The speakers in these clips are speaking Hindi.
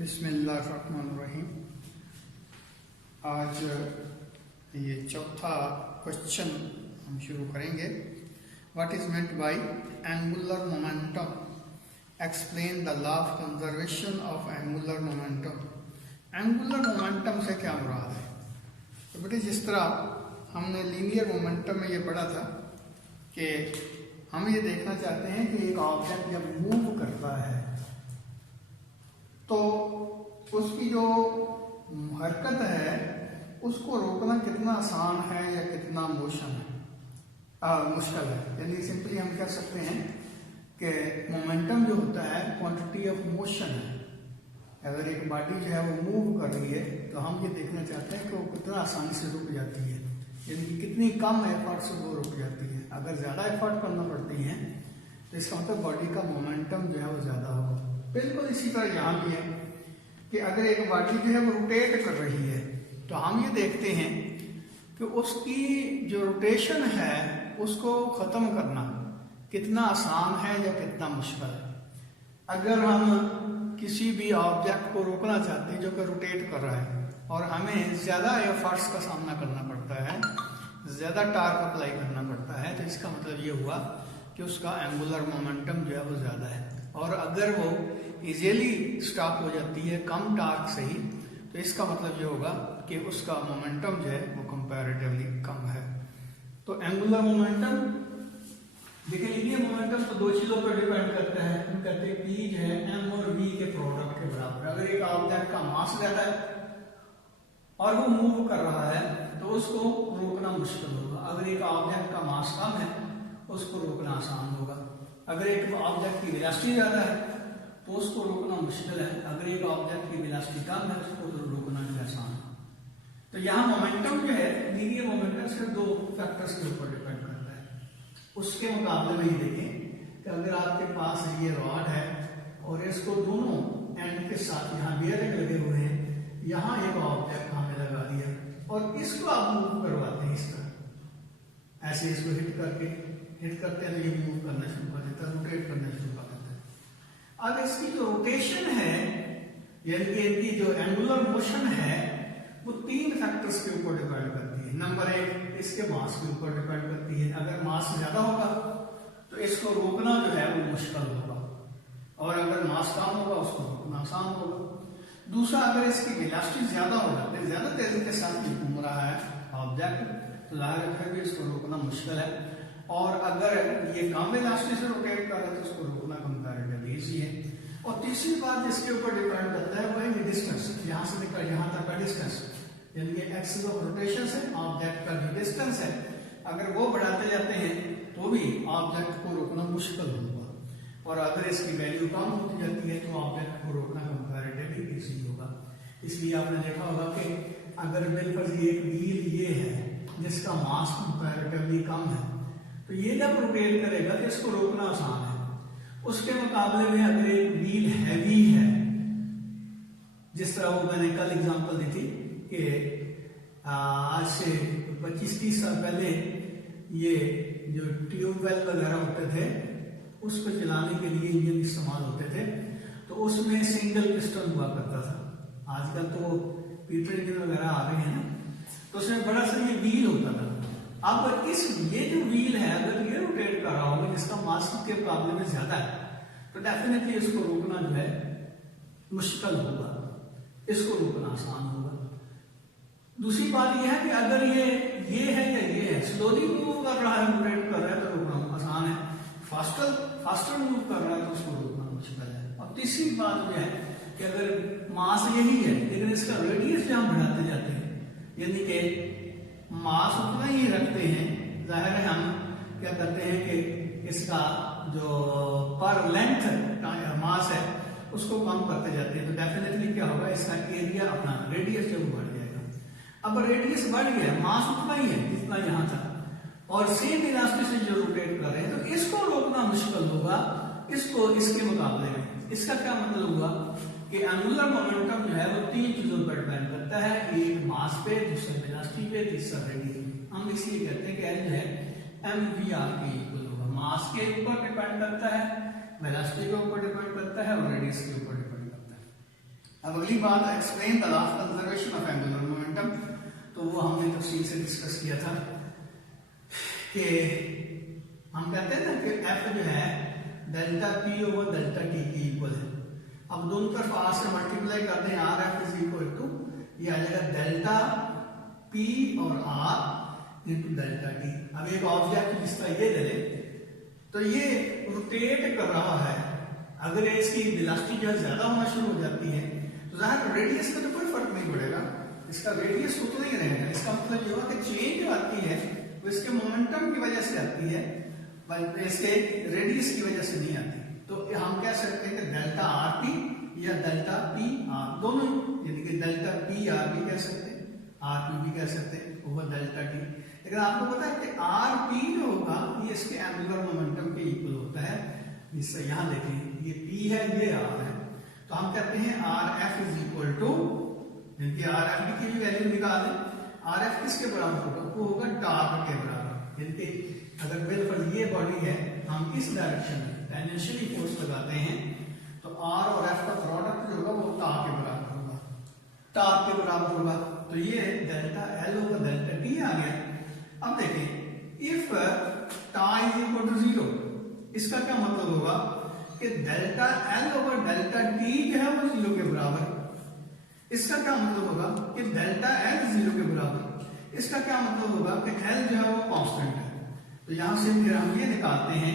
बिस्मिल्लाहिर्रहमानिर्रहीम। आज ये चौथा क्वेश्चन हम शुरू करेंगे। What is meant by angular momentum? Explain the law of conservation of angular momentum. Angular momentum से क्या मुराद है? तो बेटे, जिस तरह हमने लीनियर मोमेंटम में ये पढ़ा था कि हम ये देखना चाहते हैं कि एक ऑब्जेक्ट जब मूव करता है तो उसकी जो हरकत है उसको रोकना कितना आसान है या कितना मुश्किल है। यानी सिंपली हम कह सकते हैं कि मोमेंटम जो होता है क्वांटिटी ऑफ मोशन है। अगर एक बॉडी जो है वो मूव कर रही है तो हम ये देखना चाहते हैं कि वो कितना आसानी से रुक जाती है, यानी कि कितनी कम एफर्ट से वो रुक जाती है। अगर ज़्यादा एफर्ट करना पड़ती है तो इसका मतलब बॉडी का मोमेंटम जो है वो ज़्यादा होगा। बिल्कुल इसी तरह यहाँ भी है कि अगर एक बॉडी जो है वो रोटेट कर रही है तो हम ये देखते हैं कि उसकी जो रोटेशन है उसको ख़त्म करना कितना आसान है या कितना मुश्किल है। अगर हम किसी भी ऑब्जेक्ट को रोकना चाहते हैं जो कि रोटेट कर रहा है और हमें ज़्यादा एफर्ट्स का सामना करना पड़ता है, ज़्यादा टार्क अप्लाई करना पड़ता है, तो इसका मतलब ये हुआ कि उसका एंगुलर मोमेंटम जो है वो ज़्यादा है। और अगर वो इजीली स्टॉप हो जाती है कम टार्क से ही, तो इसका मतलब ये होगा कि उसका मोमेंटम जो है वो कंपैरेटिवली कम है। तो एंगुलर मोमेंटम देखिए, लीनियर मोमेंटम तो दो चीज़ों पर डिपेंड करता है। हम कहते हैं P जो है M और V के प्रोडक्ट के बराबर। अगर एक ऑब्जेक्ट का मास ज़्यादा है और वो मूव कर रहा है तो उसको रोकना मुश्किल होगा। अगर एक ऑब्जेक्ट का मास कम है उसको रोकना आसान होगा। अगर एक ऑब्जेक्ट की वेलोसिटी ज़्यादा है तो उसको रोकना मुश्किल है। अगर एक ऑब्जेक्ट की वेलोसिटी कम है उसको रोकना भी आसान है। तो यहाँ मोमेंटम जो है लीनियर मोमेंटम सिर्फ दो फैक्टर्स के ऊपर डिपेंड करता है। उसके मुकाबले में ही देखें कि अगर आपके पास ये रॉड है और इसको दोनों एंड के साथ यहाँ बेयरिंग लगे हुए हैं, यहाँ एक ऑब्जेक्ट हमने लगा दिया और इसको आप मूव करवाते हैं इस तरह, ऐसे इसको हिट करते हैं तो ये मूव करना शुरू कर देता है, रोटेट करना शुरू कर देता है। अब इसकी जो रोटेशन है यानी कि इनकी जो एंगुलर मोशन है वो तीन फैक्टर्स के ऊपर डिपेंड करती है। नंबर एक, इसके मास के ऊपर डिपेंड करती है। अगर मास ज्यादा होगा तो इसको रोकना जो है वो मुश्किल होगा, और अगर मास कम होगा उसको रोकना आसान होगा। दूसरा, अगर इसकी वेलोसिटी ज्यादा हो जाती है, ज्यादा तेजी के साथ घूम रहा है ऑब्जेक्ट, तो जाहिर है कि इसको रोकना मुश्किल है। और अगर ये कम वेलोसिटी से रोटेट कर रहा है तो उसको रोकना कंपैरेटिवली इजी है। और तीसरी बात जिसके ऊपर डिपेंड करता है वो है ये डिस्टेंस, यहाँ से लेकर यहाँ तक का डिस्टेंस, यानी कि एक्सिस ऑफ रोटेशन से ऑब्जेक्ट का जो डिस्टेंस है अगर वो बढ़ाते जाते हैं तो भी ऑब्जेक्ट को रोकना मुश्किल होगा। और अगर इसकी वैल्यू कम होती जाती है तो ऑब्जेक्ट को रोकना कंपैरेटिवली इजी होगा। इसलिए आपने देखा होगा कि अगर बिल्कुल एक व्हील ये है जिसका मास कंपैरेटिवली कम है तो ये जब रोटेट करेगा तो इसको रोकना आसान है। उसके मुकाबले में अगर एक व्हील हैवी है, जिस तरह वो मैंने कल एग्जांपल दी थी कि आज से 25-30 साल पहले ये जो ट्यूबवेल वगैरह होते थे उसको चलाने के लिए इंजन इस्तेमाल होते थे, तो उसमें सिंगल पिस्टन हुआ करता था। आजकल तो पीटर इंजन वगैरह आ गए हैं ना, तो उसमें बड़ा सा ये व्हील होता था। अब ये जो व्हील है अगर ये रोटेट कर रहा होगा जिसका मास के मुकाबले में ज्यादा है तो डेफिनेटली इसको रोकना जो है मुश्किल होगा, इसको रोकना आसान होगा। दूसरी बात यह है कि अगर ये है या ये है, स्लोली मूव कर रहा है, रोटेट कर रहा है तो रोकना आसान है, फास्टर मूव कर रहा है तो उसको रोकना मुश्किल है। और तीसरी बात यह है कि अगर मास यही है लेकिन इसका रेडियस जो हम बढ़ाते जाते हैं, यानी कि मास उतना ही रखते हैं, जाहिर है हम क्या करते हैं कि इसका जो पर लेंथ मास है उसको कम करते जाते हैं, तो डेफिनेटली क्या होगा, इसका एरिया अपना रेडियस जो बढ़ जाएगा। अब रेडियस बढ़ गया, मास उतना ही है जितना यहाँ था और सेम वेलोसिटी से जो रोटेट कर रहे हैं, तो इसको रोकना मुश्किल होगा इसको इसके मुकाबले में। इसका क्या मतलब हुआ कि एंगुलर मोमेंटम जो है वो तीन चीजों पर डिपेंड करता है, एक मास पे, दूसरा वेलोसिटी पे, तीसरा रेडियस पे। हम इसलिए कहते हैं कि L जो है mvr के इक्वल होगा। मास के ऊपर डिपेंड करता है, वेलोसिटी के ऊपर डिपेंड करता है और रेडियस के ऊपर डिपेंड करता है। अब अगली बात, explain the law of conservation of angular momentum. तो वो हमने तफसील से डिस्कस किया था कि हम कहते हैं ना कि एफ जो है delta p over delta t के इक्वल है। अब दोनों तरफ आर से मल्टीप्लाई कर दें, r f is equal to, ये आ जाएगा डेल्टा पी और आर इंटू डेल्टा टी। अब एक ऑब्जेक्ट जिस तरह ये ले ले तो ये रोटेट कर रहा है, अगर इसकी वेलोसिटी जो है ज्यादा होना शुरू हो जाती है तो जाहिर रेडियस का तो कोई फर्क नहीं पड़ेगा, इसका रेडियस उतना ही रहेगा। इसका मतलब ये हुआ कि चेंज जो आती है वो इसके मोमेंटम की वजह से आती है, इसके रेडियस की वजह से नहीं आती। तो हम कह सकते हैं कि डेल्टा आर पी या डेल्टा पी आर दोनों, यानी कि डेल्टा पी आर भी कह सकते हैं, आर पी भी कह सकते हैं ओवर डेल्टा टी। लेकिन आपको पता है कि आर पी जो होगा ये इसके एंगुलर मोमेंटम के इक्वल होता है। जिससे यहाँ देखें ये पी है ये आर है, तो हम कहते हैं r f is equal to, यानी आर एफ की भी वैल्यू निकाल दें, आर एफ किसके बराबर होगा, वो होगा टॉर्क के बराबर। यानी कि अगर बिल्कुल ये बॉडी है, हम इस डायरेक्शन में टेंजेंशियली फोर्स लगाते हैं तो आर और एफ का प्रोडक्ट जो होगा वो टॉर्क के बराबर होगा, टॉर्क के बराबर होगा। तो ये delta L over delta T आ गया। अब देखें इफ टा इज इक्वल टू 0, इसका क्या मतलब होगा कि delta L over delta T जो है वो 0 के बराबर। इसका क्या मतलब होगा कि डेल्टा एल 0 के बराबर। इसका क्या मतलब होगा कि एल जो है वो कांस्टेंट है। तो यहां से फिर हम ये निकालते हैं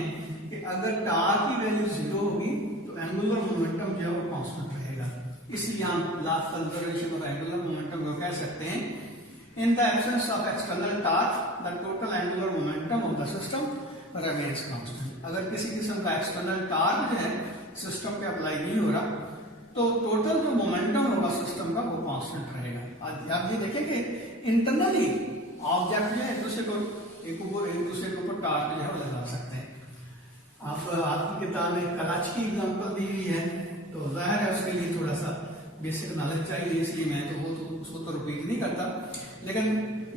कि अगर टार की वैल्यू 0 होगी तो एंगुलर मोमेंटम जो है वो कांस्टेंट रहेगा। इसलिए हम law of conservation of angular momentum को कह सकते हैं, in the absence of external torque the total angular momentum of the system remains constant. अगर किसी किस्म का एक्सटर्नल टॉर्क जो है सिस्टम पे अप्लाई नहीं हो रहा तो टोटल जो मोमेंटम होगा सिस्टम का वो कांस्टेंट रहेगा। आप ये देखें कि इंटरनली ऑब्जेक्ट जो है एक दूसरे के ऊपर टॉर्क जो है वो लगा सकते हैं। आपकी किताब में क्लच की एग्जांपल दी हुई है, तो जाहिर है उसके लिए थोड़ा सा बेसिक नॉलेज चाहिए, इसलिए मैं तो उसको तो रिपीट नहीं करता। लेकिन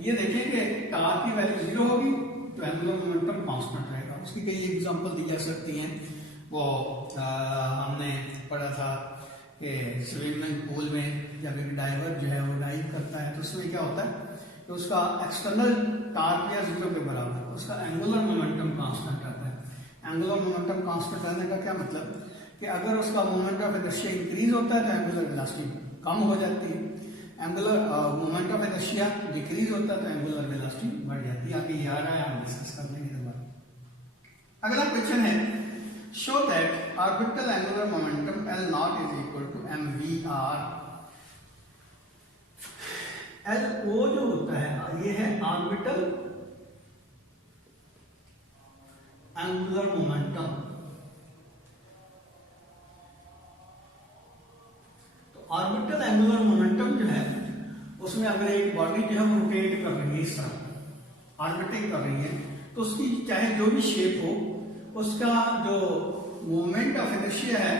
ये देखें कि टॉर्क की वैल्यू 0 होगी तो एंगुलर मोमेंटम कांस्टेंट रहेगा। उसकी कई एग्जांपल दी जा सकती हैं। वो हमने पढ़ा था कि स्विमिंग पूल में जब एक डाइवर जो है वो डाइव करता है तो उसमें क्या होता है तो उसका एक्सटर्नल टॉर्क या 0 के बराबर, उसका एंगुलर मोमेंटम कांस्टेंट रहता है। एंगुलर मोमेंटम कांस्टेंट रहने का क्या मतलब कि अगर उसका मोमेंट ऑफ इनर्शिया इंक्रीज होता है तो एंगुलर वेलोसिटी कम हो जाती है, angular moment of inertia decrease होता है तो एंगुलर वेलोसिटी बढ़ जाती है। आगे ये आ रहा है, हम डिस्कस कर लेंगे दोबारा। अगला क्वेश्चन है, show that orbital angular momentum l naught is equal to m v r. L o जो होता है ये है ऑर्बिटल एंगुलर मोमेंटम। तो ऑर्बिटल एंगुलर मोमेंटम जो है उसमें अगर एक बॉडी जो है वो रोटेट कर रही है, इस तरह ऑर्बिटिंग कर रही है, तो उसकी चाहे जो भी शेप हो उसका जो मोमेंट ऑफ इनर्शिया है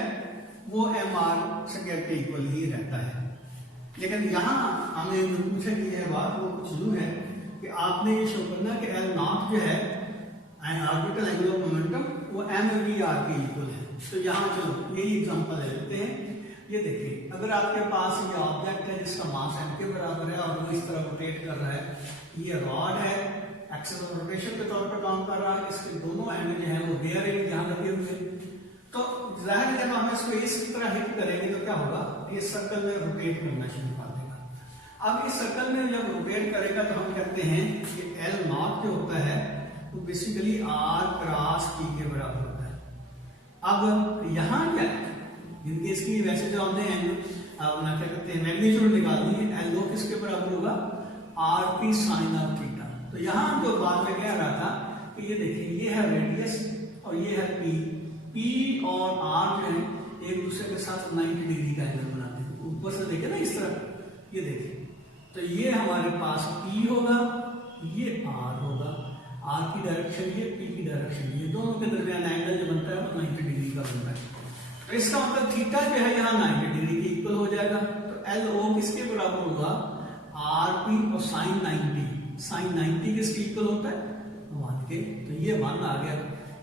वो एम आर स्क्वायर के इक्वल ही रहता है। लेकिन यहाँ हमें पूछे की यह बात वो कुछ यूं है कि आपने ये शो करना कि एल नॉट जो है ऑर्बिटल एंगुलर मोमेंटम वो एम वी आर के इक्वल है। तो यहाँ चलो यही एग्जांपल ले लेते हैं। ये देखिए अगर आपके पास ये ऑब्जेक्ट है जिसका मास एम के बराबर है और वो इस तरह रोटेट कर रहा है, ये रॉड है एक्सिस ऑफ रोटेशन के तौर पर काम कर रहा है, इसके दोनों एंड जो है वो बेयरिंग यहाँ लगे हुए। तो जाहिर जब हम इसको इस तरह हिट करेंगे तो क्या होगा, ये सर्कल में रोटेट करना शुरू कर देगा। अब इस सर्कल में जब रोटेट करेगा तो हम कहते हैं कि एल नॉट जो होता है वो बेसिकली आर क्रॉस टी के बराबर होता है। अब यहाँ क्या है, इसकी वैसे जो हमने अपना क्या कहते हैं मैग्नीट्यूड निकाल दी है, एल ओ किसके बराबर होगा, r p sine of theta. तो यहाँ जो बात में कह रहा था कि ये देखिए ये है रेडियस और ये है पी, पी और आर जो है एक दूसरे के साथ 90 डिग्री का एंगल बनाते हैं। ऊपर से देखे ना इस तरह, ये देखिए तो ये हमारे पास पी होगा, ये आर होगा, आर की डायरेक्शन ये, पी की डायरेक्शन ये, दोनों के दरमियान एंगल जो बनता है वो 90 डिग्री का बनता है। तो इसका मतलब थीटा जो है यहाँ 90 डिग्री के इक्वल हो जाएगा। तो एल ओ किसके बराबर होगा, आर पी और साइन 90, साइन 90 किसके इक्वल होता है 1 के, तो ये 1 आ गया।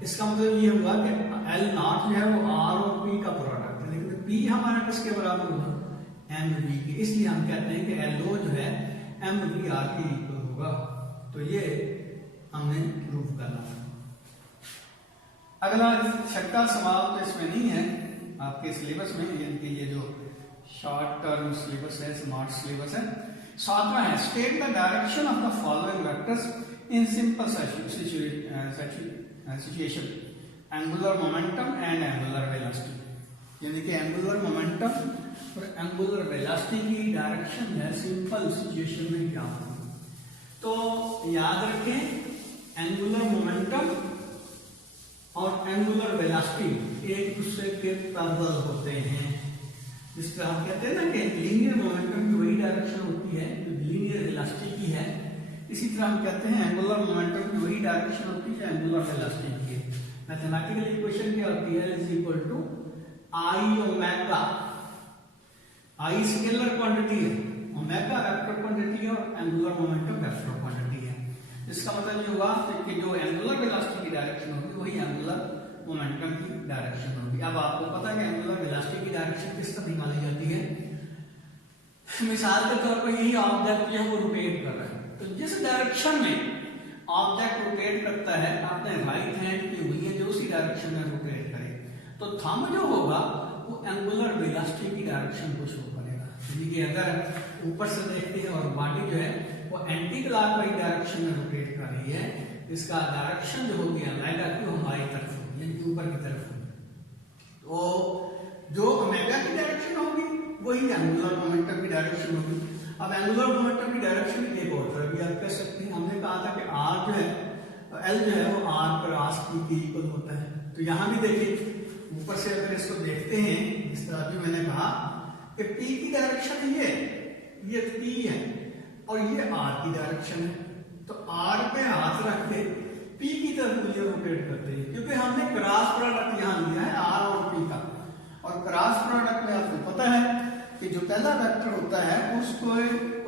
इसका मतलब ये होगा कि एल नॉट जो है वो आर और पी का प्रोडक्ट है, लेकिन पी हमारा किसके बराबर होगा, एम वी के, इसलिए हम कहते हैं कि एलओ जो है एम वी आर के इक्वल होगा। तो ये हमने प्रूव करना है। अगला छठा सवाल तो इसमें नहीं है आपके सिलेबस में, यानी ये जो शॉर्ट टर्म सिलेबस है, स्मार्ट सिलेबस है। सातवां है state the direction of the following vectors in simple situation, angular momentum and angular velocity. यानी कि एंगुलर मोमेंटम और एंगुलर वेलोसिटी की डायरेक्शन है सिंपल सिचुएशन में क्या होगी। तो याद रखें एंगुलर मोमेंटम और एंगुलर वेलोसिटी एक दूसरे के पैरेलल होते हैं। जिस तरह हम कहते हैं ना कि लीनियर मोमेंटम की वही डायरेक्शन होती है जो लीनियर वेलोसिटी की है, इसी तरह हम कहते हैं एंगुलर मोमेंटम की वही डायरेक्शन होती है जो एंगुलर वेलोसिटी की है। मैथमेटिकल इक्वेशन क्या होती है, is equal to I omega, I scalar quantity है, ओमेगा वेक्टर क्वांटिटी है और एंगुलर मोमेंटम वेक्टर क्वांटिटी है। इसका मतलब ये हुआ कि जो एंगुलर वेलोसिटी की डायरेक्शन होगी वही एंगुलर मोमेंटम की डायरेक्शन होगी। अब आपको पता है कि एंगुलर वेलोसिटी की डायरेक्शन किस तरह मानी जाती है। मिसाल के तौर पर यही ऑब्जेक्ट जो है वो रोटेट कर रहा है, तो जिस डायरेक्शन में ऑब्जेक्ट रोटेट करता है आपने राइट हैंड की उंगलियां जो उसी डायरेक्शन में रोटेट करे, तो थंब जो होगा वो एंगुलर वेलोसिटी की डायरेक्शन को शो करेगा। यानी कि अगर ऊपर से देखते हैं और बॉडी जो है वो एंटी क्लॉकवाइज डायरेक्शन में रोटेट कर रही है, इसका डायरेक्शन जो होगी ओमेगा की हमारी तरफ होगी, यानी ऊपर की तरफ होगी। तो जो ओमेगा की डायरेक्शन होगी वही एंगुलर मोमेंटम की डायरेक्शन होगी। अब एंगुलर मोमेंटम की डायरेक्शन एक और तरह भी आप कह सकते हैं। हमने कहा था कि आर जो है एल जो है वो आर क्रॉस पी के इक्वल होता है। तो यहां भी देखिए ऊपर से अगर इसको देखते हैं इस तरह भी मैंने कहा कि पी की डायरेक्शन ये पी है और ये आर की डायरेक्शन है, तो आर पे हाथ रख के पी की तरफ मुझे रोटेट करते हैं, क्योंकि हमने क्रॉस प्रोडक्ट यहां लिया है आर और पी का। और क्रॉस प्रोडक्ट में आपको पता है कि जो पहला वेक्टर होता है उसको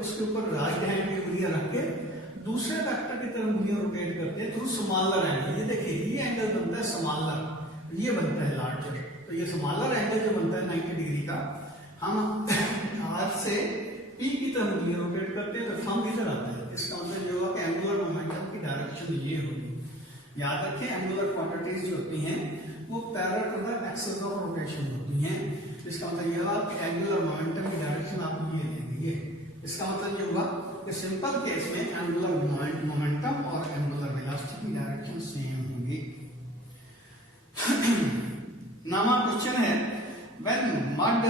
उसके ऊपर राइट हैंड की उंगलियां रख के दूसरे वेक्टर की तरफ उंगलियां रोटेट करते हैं, तो स्मॉलर एंगल, ये देखिए ये एंगल बनता है स्मॉलर, ये बनता है लार्जर। तो ये स्मॉलर एंगल जो बनता है 90 डिग्री का, हम आर से पी की तरफ उंगलियां रोटेट करते हैं तो थंब इधर आता है। इसका मतलब ये हुआ कि एंगुलर मोमेंटम की डायरेक्शन ये होगी। याद रखें एंगुलर क्वांटिटीज जो होती हैं वो parallel to the axis of rotation होती हैं। इसका मतलब ये हुआ कि एंगुलर मोमेंटम की डायरेक्शन आप ये लेंगे। इसका मतलब ये हुआ कि सिंपल केस में एंगुलर मोमेंटम और एंगुलर वेलोसिटी की डायरेक्शन सेम होगी। नामा क्वेश्चन है when mud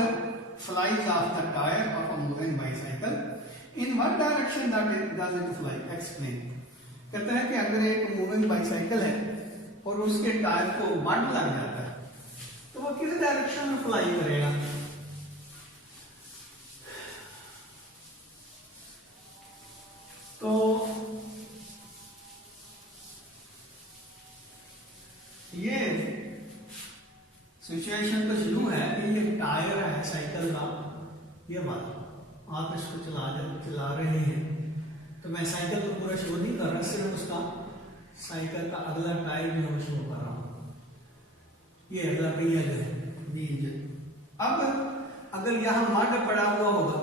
flies of the tyre of a moving bicycle in what direction does it fly, explain. कहता है कि अगर एक मूविंग बाइसाइकिल है और उसके टायर को मड लग जाता है तो वो किस डायरेक्शन में फ्लाई करेगा। तो ये सिचुएशन तो शुरू है कि ये टायर है साइकिल का, ये बात आप इसको चला रहे हैं, तो मैं साइकिल को पूरा शो नहीं कर रहा, सिर्फ उसका साइकिल का अगला टायर भी हम शो कर रहा हूं। ये अगला पहिया जो है व्हील। अब अगर यहाँ मड पड़ा हुआ होगा,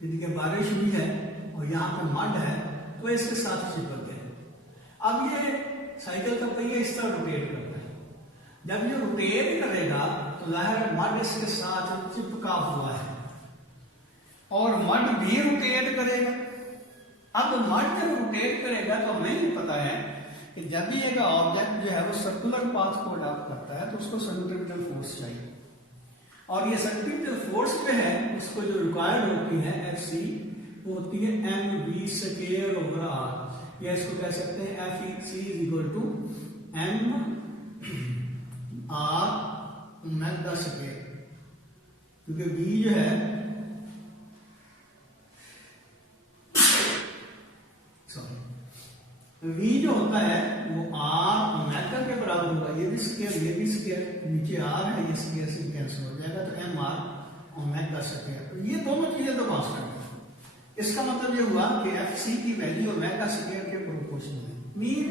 यदि कि बारिश हुई है और यहाँ पे मड है, तो इसके साथ चिपक गए। अब ये साइकिल का पहिया इस तरह रोटेट करता है, जब ये रोटेट करेगा तो जाहिर मड इसके साथ चिपका हुआ है और मड भी रोटेट करेगा। अब मड जब रोटेट करेगा तो हमें भी पता है कि जब भी एक ऑब्जेक्ट जो है वो सर्कुलर पाथ को अडॉप्ट करता है तो उसको सेंट्रीफ्यूगल फोर्स चाहिए, और ये सेंट्रीफ्यूगल फोर्स जो है उसको जो रिक्वायर्ड होती है Fc वो होती है mv स्क्वायर ओवर r, या इसको कह सकते हैं Fc is equal to m r omega square, क्योंकि v जो है v जो होता है वो r ओमेगा के बराबर होगा। ये भी स्क्वायर, नीचे r है, ये स्क्वायर से कैंसिल हो जाएगा, तो m r ओमेगा स्क्वायर। तो ये दोनों चीजें तो कांस्टेंट है। इसका मतलब ये हुआ कि Fc की वैल्यू ओमेगा स्क्वायर के प्रोपोर्शनल है। मीन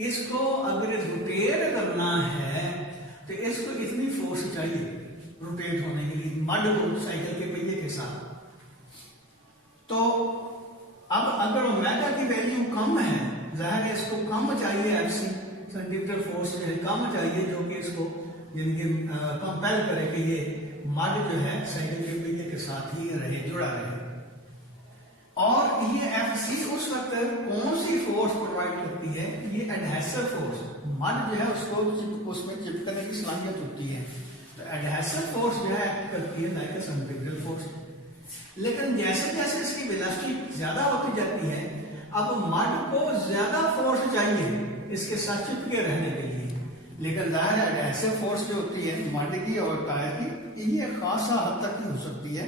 इसको अगर रोटेट करना है तो इसको इतनी फोर्स चाहिए रोटेट होने के लिए, मड को साइकिल के पहिए के साथ। तो अब अगर ओमेगा की वैल्यू कम है, जाहिर है इसको कम चाहिए, एफसी सेंट्रीफ्यूगल फोर्स जो है कम चाहिए, जो कि इसको यानी कि कंपेल करे कि ये मड जो है साइकिल के पहिए के साथ ही रहे, जुड़ा रहे। और ये एफसी उस वक्त कौन सी फोर्स प्रोवाइड करती है? ये एडहेसिव फोर्स, मड जो है उसको उसमें चिपकने की सलाहियत होती है, तो एडहेसिव फोर्स जो है एक्ट करती है लाइक अ सेंट्रीफ्यूगल फोर्स। लेकिन जैसे जैसे इसकी वेलोसिटी ज्यादा होती जाती है, अब मड को ज्यादा फोर्स चाहिए इसके साथ चिपके रहने के लिए, लेकिन जाहिर है एडहेसिव फोर्स जो होती है मड की और टायर की, ये खासा हद तक की हो सकती है,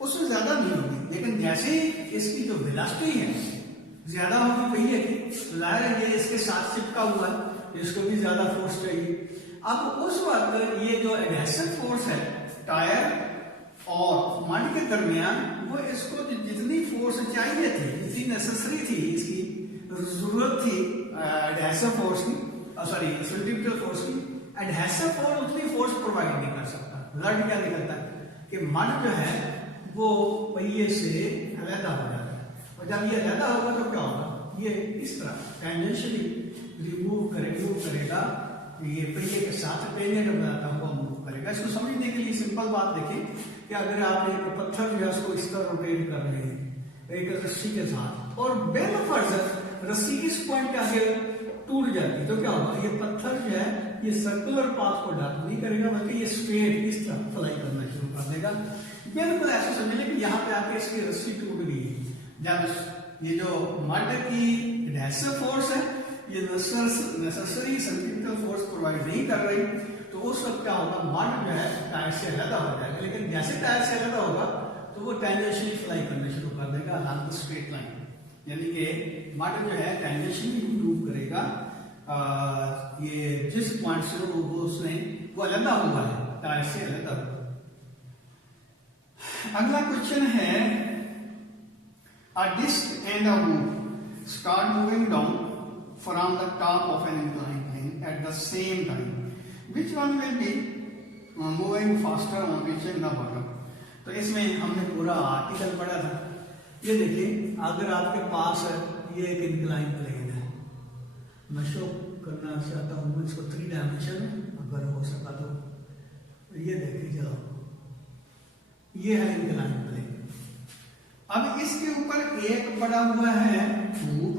उससे ज्यादा नहीं होगी। लेकिन जैसे ही इसकी जो वेलोसिटी है ज्यादा होगी पहिए की, तो जाहिर है ये इसके साथ चिपका हुआ है, इसको भी ज्यादा फोर्स चाहिए। अब उस वक्त ये जो एडहेसिव फोर्स है टायर और मड के दरमियान, वो इसको जितनी फोर्स चाहिए थी, जितनी नेसेसरी थी, इसकी जरूरत थी एडहेसिव फोर्स की, सॉरी सेंट्रीफ्यूगल फोर्स की, एडहेसिव फोर्स उतनी फोर्स प्रोवाइड नहीं कर सकता। रिजल्ट क्या निकलता है कि मड जो है वो पहिए से अलहदा हो जाता है, और जब ये अलहदा होगा तो क्या होगा? ये इस तरह टेंजेंशियली रिमूव करेगा, ये पहिए के साथ पहिए का बनाता हुआ मूव करेगा। इसको समझने के लिए सिंपल बात देखिए कि अगर आप एक पत्थर जो है उसको इस तरह रोटेट कर रहे हैं एक रस्सी के साथ, और बेलफर्ज रस्सी किस पॉइंट पे आगे टूट जाती है, तो क्या होगा? ये पत्थर जो है ये सर्कुलर पाथ को अडॉप्ट नहीं करेगा, बल्कि ये स्ट्रेट इस तरह फ्लाई करना शुरू कर देगा। बिल्कुल ऐसे समझ लें कि यहाँ पे आके इसकी रस्सी टूट गई है। जब ये जो मड की एडहेसिव फोर्स है ये नेसेसरी सेंट्रीफ्यूगल फोर्स प्रोवाइड नहीं कर रही, तो उस वक्त क्या होगा? मड जो है टायर से अलग हो जाएगा, लेकिन जैसे टायर से अलग होगा तो वो टेंजेंशियली फ्लाई करना शुरू कर देगा अलोंग द स्ट्रेट लाइन, यानी कि मड जो है टेंजेंशियली मूव करेगा ये जिस पॉइंट से वो उसने वो अलग हुआ है, टायर से अलग हुआ। अगला क्वेश्चन है, a disc and a hoop start moving down from the top of an inclined plane at the same time. Which one will be moving faster on reaching the bottom? तो इसमें हमने पूरा आर्टिकल पढ़ा था। ये देखिए, अगर आपके पास ये एक इंक्लाइन प्लेन है, मैं शो करना चाहता हूँ इसको 3 डायमेंशन में, अगर हो सका तो ये देखिए चलो, ये है इंक्लाइन प्लेन। अब इसके ऊपर एक पड़ा हुआ है हूप,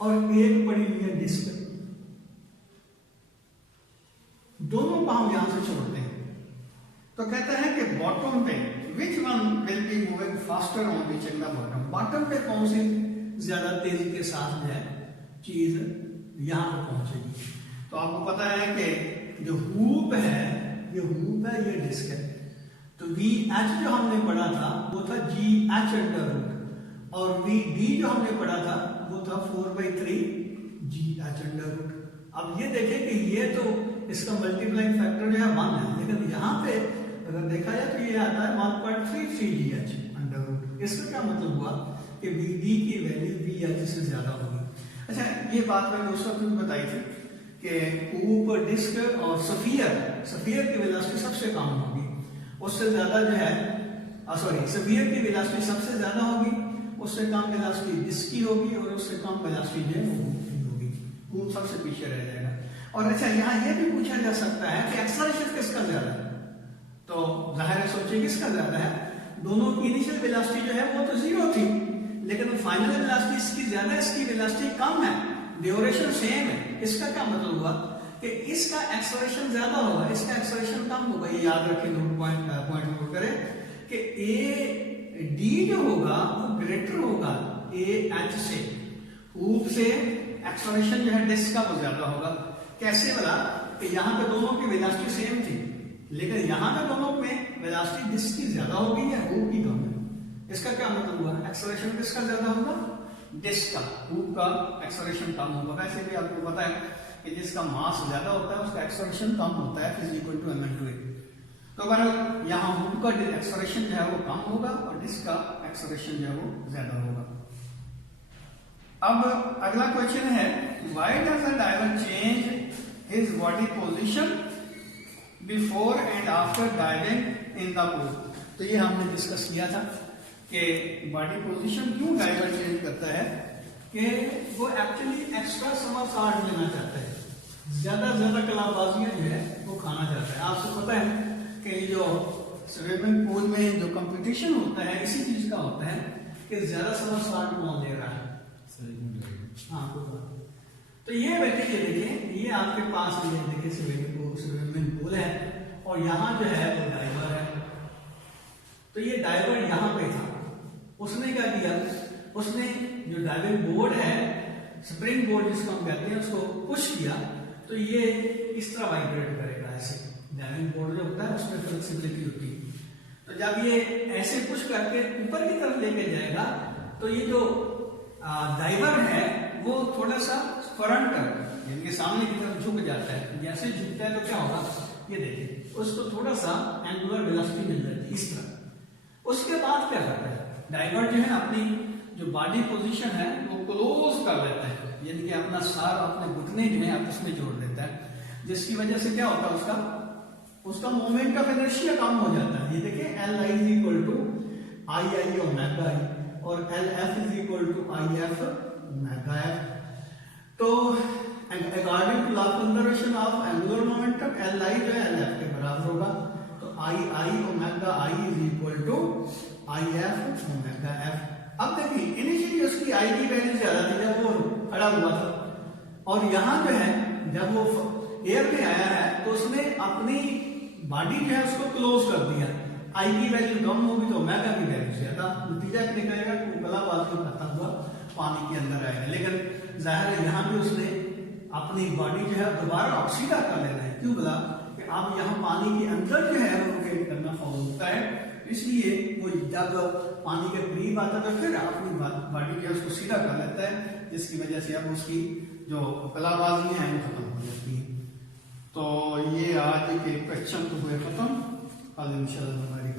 और एक पड़ी हुई है डिस्क। दोनों को हम यहां से छोड़ते हैं, तो कहते हैं कि बॉटम पे which one will be moving faster on reaching the bottom. Bottom पे कौन सी ज्यादा तेजी के साथ जो है चीज यहां पर पहुंचेगी? तो आपको पता है कि जो हूप है, ये डिस्क है, तो वी एच जो हमने पढ़ा था वो था जी एच अंडर रूट, और वी डी जो हमने पढ़ा था वो था 4/3 जी एच अंडर रूट। अब ये देखें कि ये तो इसका मल्टीप्लाइंग फैक्टर जो है 1 है, लेकिन यहाँ पे अगर देखा जाए तो ये आता है 1.33 जी एच अंडर रूट। इसका क्या मतलब हुआ कि वी डी की वैल्यू वी एच से ज्यादा होगी। अच्छा, ये बात मैंने उस वक्त भी बताई थी कि ऊपर डिस्क और सफियर की वेलोसिटी सबसे कम होगी, उससे ज्यादा जो है सफियर की वेलोसिटी सबसे ज्यादा होगी, उससे कम वेलोसिटी डिस्क की होगी, और उससे कम वेलोसिटी जो है होगी, ऊप सबसे पीछे रह जाएगा। और अच्छा, यहाँ ये भी पूछा जा सकता है कि एक्सेलरेशन किसका ज्यादा है? तो जाहिर है सोचिए किसका ज्यादा है। दोनों की इनिशियल वेलोसिटी जो है वो तो 0 थी, लेकिन फाइनल वेलोसिटी इसकी ज्यादा, इसकी वेलोसिटी कम है, ड्यूरेशन सेम है। इसका क्या मतलब हुआ कि इसका एक्सेलरेशन ज्यादा होगा, इसका एक्सेलरेशन कम होगा। ये याद रखें, पॉइंट नोट करें कि ए डी जो होगा वो ग्रेटर होगा ए एच से, ऊप से एक्सेलरेशन जो है डिस्क का वो ज्यादा होगा। कैसे बोला कि यहाँ पे दोनों की वेलोसिटी सेम थी, लेकिन यहाँ पे दोनों में वेलोसिटी डिस्क की ज्यादा होगी या ऊप की कम है। इसका क्या मतलब हुआ? एक्सेलरेशन किसका ज्यादा होगा? डिस्क का। ऊप का एक्सेलरेशन कम होगा। वैसे भी आपको पता है कि जिसका मास ज्यादा होता है उसका एक्सेलरेशन कम होता है, फिजिकल टू mn/a। तो बहरहाल यहाँ ऊप का एक्सेलरेशन जो है वो कम होगा और डिस्क का एक्सेलरेशन जो है वो ज्यादा होगा। अब अगला क्वेश्चन है, why does the diver change his body position before and after diving in the pool? तो ये हमने डिस्कस किया था कि बॉडी पोजीशन क्यों डाइवर चेंज करता है? कि वो एक्चुअली एक्स्ट्रा समरसॉल्ट लेना चाहता है, ज्यादा कलाबाजियां जो है वो खाना चाहता है। आपको पता है कि जो स्विमिंग पूल में जो कंपटीशन होता है इसी चीज का होता है कि ज्यादा समरसॉल्ट कौन ले रहा है। हाँ, तो ये देखिए ये आपके पास ये देखिए स्विमिंग पूल है और यहाँ जो है वो डाइवर है। तो ये डाइवर यहाँ पे था, उसने क्या किया, उसने जो डाइविंग बोर्ड है, स्प्रिंग बोर्ड जिसको हम कहते हैं, उसको पुश किया तो ये इस तरह वाइब्रेट करेगा। ऐसे डाइविंग बोर्ड जो होता है उसमें फ्लेक्सिबिलिटी होती है, तो जब ये ऐसे पुश करके ऊपर की तरफ लेके जाएगा तो ये जो डाइवर है वो थोड़ा सा फ्रंट यानी कि सामने की तरफ झुक जाता है। जैसे झुकता है तो क्या होगा, ये देखिए उसको थोड़ा सा एंगुलर वेलोसिटी मिल जाती है इस तरह। उसके बाद क्या करता है, डाइवर जो है अपनी जो बॉडी पोजीशन है वो क्लोज कर लेता है, यानी कि अपना सार अपने घुटने जो है आपस में जोड़ देता है, जिसकी वजह से क्या होता है उसका मोमेंट ऑफ इनर्शिया कम हो जाता है। ये देखिए Li is equal to I omega I और Lf is equal to IF omega F. तो according to law of conservation of angular momentum Li जो है Lf के बराबर होगा, तो I omega I is equal to IF omega F. अब देखिए इनिशियली उसकी आई की वैल्यू ज्यादा थी जब वो खड़ा हुआ था, और यहाँ जो है जब वो एयर में आया है तो उसने अपनी बॉडी जो है उसको क्लोज कर दिया। आई की वैल्यू कम होगी तो ओमेगा की वैल्यू ज्यादा, नतीजा निकलेगा कलाबाजी करता हुआ पानी के अंदर आएगा। लेकिन जाहिर है यहाँ भी उसने अपनी बॉडी जो है दोबारा ऑक्सीडा कर लेना है। क्यों बोला कि आप यहाँ पानी के अंदर जो है रोटेट करना फॉलो होता है, इसलिए वो जब पानी के करीब आता है तो फिर अपनी बॉडी जो है उसको सीधा कर लेता है, जिसकी वजह से अब उसकी जो कलाबाजी है वो खत्म हो जाती है। तो ये आज के क्वेश्चन तो हुए खत्म, कल इंशाल्लाह हमारी